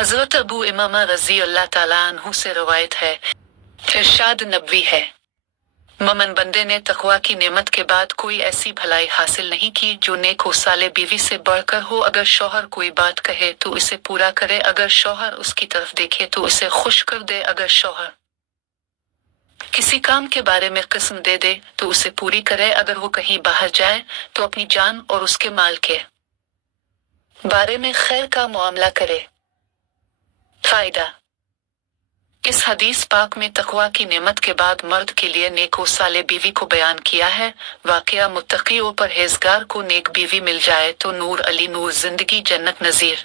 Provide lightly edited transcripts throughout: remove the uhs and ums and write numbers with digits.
हजरत अबू इमामा रजी अल्लाह ताला अन्हु से रवायत है, इरशाद नबवी है, मोमिन बंदे ने तकवा की नेमत के बाद कोई ऐसी भलाई हासिल नहीं की जो नेक व साले बीवी से बढ़कर हो। अगर शौहर कोई बात कहे तो इसे पूरा करे, अगर शौहर उसकी तरफ देखे तो इसे खुश कर दे, अगर शौहर किसी काम के बारे में किस्म दे दे तो उसे पूरी करे, अगर वो कहीं बाहर जाए तो अपनी जान और उसके माल के बारे में खैर का मुआमला करे। फायदा, इस हदीस पाक में तकवा की नेमत के बाद मर्द के लिए नेक व साले बीवी को बयान किया है। वाकया मुत्तकी व परहेजगार को नेक बीवी मिल जाए तो नूर अली नूर जिंदगी जन्नत नजीर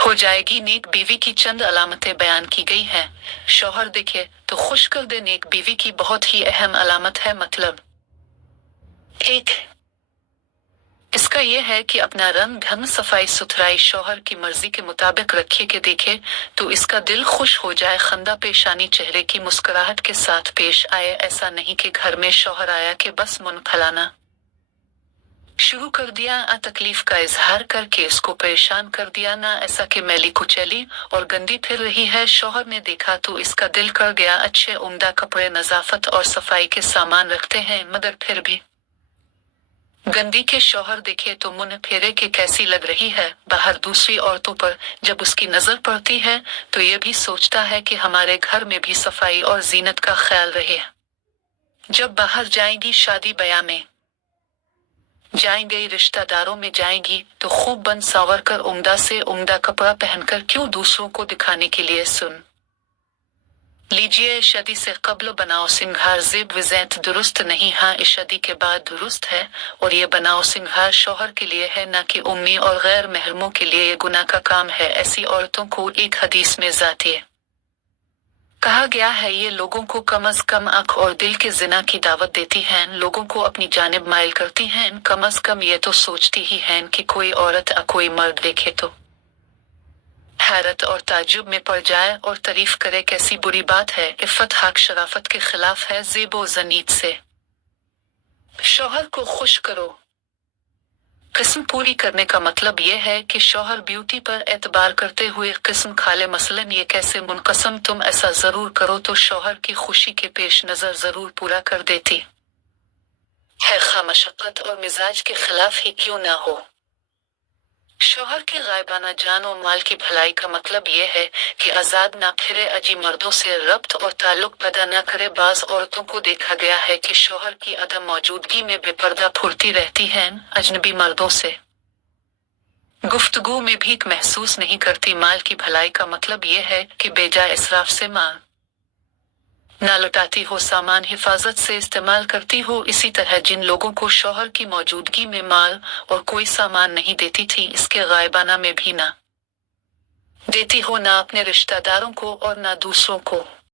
हो जाएगी। नेक बीवी की चंद अलामतें बयान की गई हैं। शौहर दिखे तो खुश कर दे नेक बीवी की बहुत ही अहम अलामत है। मतलब 1, इसका यह है कि अपना रंग ढंग सफाई सुथराई शौहर की मर्जी के मुताबिक रखिए कि देखे तो इसका दिल खुश हो जाए। खंदा पेशानी चेहरे की मुस्कुराहट के साथ पेश आए। ऐसा नहीं कि घर में शौहर आया कि बस मुंह फैलाना शुरू कर दिया, तकलीफ का इजहार करके इसको परेशान कर दिया, ना ऐसा कि मैली कुचैली और गंदी फिर रही है। शौहर ने देखा तो इसका दिल कर गया। अच्छे उम्दा कपड़े, नजाफत और सफाई के सामान रखते हैं मगर फिर भी गंदी के शौहर देखे तो मुंह फेरे के कैसी लग रही है। बाहर दूसरी औरतों पर जब उसकी नजर पड़ती है तो ये भी सोचता है कि हमारे घर में भी सफाई और जीनत का ख्याल रहे। जब बाहर जाएंगी, शादी ब्याह में जाएंगे, रिश्तेदारों में जाएंगी तो खूब बन सावर कर उम्दा से उम्दा कपड़ा पहनकर क्यों दूसरों को दिखाने के लिए सुन लीजिए। शादी से कब्ल बनाओ सिंगार ज़ेब विज़ैत दुरुस्त नहीं, हाँ इस शादी के बाद दुरुस्त है। और ये बनाओ सिंगार शौहर के लिए है, ना कि उम्मी और गैर महरमों के लिए। ये गुनाह का काम है। ऐसी औरतों को एक हदीस में ज़ातिये कहा गया है, ये लोगों को कम अज कम आँख और दिल के जिना की दावत देती हैं, लोगों को अपनी जानिब माइल करती हैं। कम अज कम ये तो सोचती ही हैं कि कोई औरत कोई मर्द देखे तो हैरत और ताज्जुब में पड़ जाए और तारीफ करे। कैसी बुरी बात है। इफ़्फ़त हक शराफत के खिलाफ है। ज़ेबो ज़नीत से शौहर को खुश करो। किस्म पूरी करने का मतलब यह है कि शौहर ब्यूटी पर एतबार करते हुए किस्म खाले। मसलन ये कैसे मुनक़सम, तुम ऐसा जरूर करो तो शौहर की खुशी के पेश नजर जरूर पूरा कर देती है, खा मशक्क़त और मिजाज के खिलाफ ही क्यों ना हो। शौहर के गायबाना जान और माल की भलाई का मतलब यह है कि आजाद ना फिरे, अजी मर्दों से रब्त और ताल्लुक पैदा न करे। बाज औरतों को देखा गया है कि शौहर की अदम मौजूदगी में बेपर्दा फुर्ती रहती हैं, अजनबी मर्दों से गुफ्तगू में भीख महसूस नहीं करती। माल की भलाई का मतलब यह है कि बेजा इसराफ से माल ना लुटाती हो, सामान हिफाजत से इस्तेमाल करती हो। इसी तरह जिन लोगों को शौहर की मौजूदगी में माल और कोई सामान नहीं देती थी, इसके गायबाना में भी ना देती हो, ना अपने रिश्तेदारों को और ना दूसरों को।